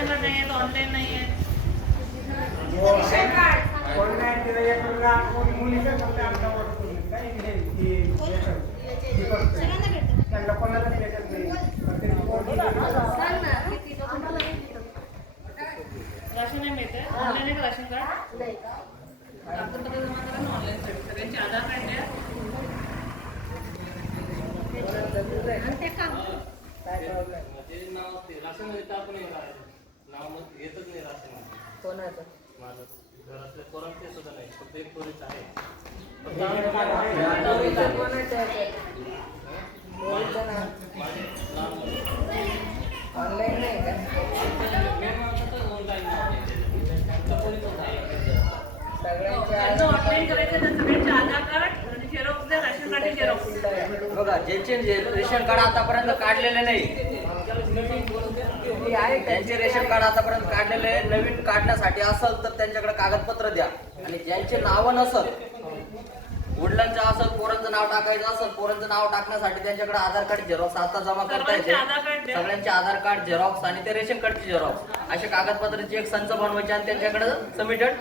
Ration card नाही आहेत, online नाही आहेत. ऑनलाईन दिलं एक मुलगा मुलीचं फक्त आमच्यावर काय हे त्यांना कोणालाच भेटत नाही. राशन नाही मिळते, ऑनलाईन आहे का राशन कार्ड? कागदपत्र जमा करा ना ऑनलाईन साठी. सगळ्यांचे आधार कार्ड द्या. राशन येतं आपण नाव येतच नाही राशन. कोणाचं? माझं घरातल्या पोरांचे सुद्धा नाही, फक्त एक पोरीच आहे. ऑनलाईन नाही का? त्यांचं ऑनलाईन करायचं तर सगळ्यांचे आधार कार्ड आणि झेरॉक्स द्या, राशन कार्ड झेरॉक्स. बघा ज्यांचे रेशन कार्ड आतापर्यंत काढलेले नाही, ज्यांचे रेशन कार्ड आतापर्यंत काढलेले आहे, नवीन काढण्यासाठी असेल तर त्यांच्याकडे कागदपत्र द्या. आणि ज्यांचे नाव नसत, वडिलांचं असेल, पोरांचं नाव टाकायचं असेल, पोरांचं नाव टाकण्यासाठी त्यांच्याकडे आधार कार्ड झेरॉक्स आता जमा करता येते. सगळ्यांचे आधार कार्ड झेरॉक्स आणि ते रेशन कार्डचे झेरॉक्स असे कागदपत्राचे एक संच बनवायचे आणि त्यांच्याकडे सबमिटेड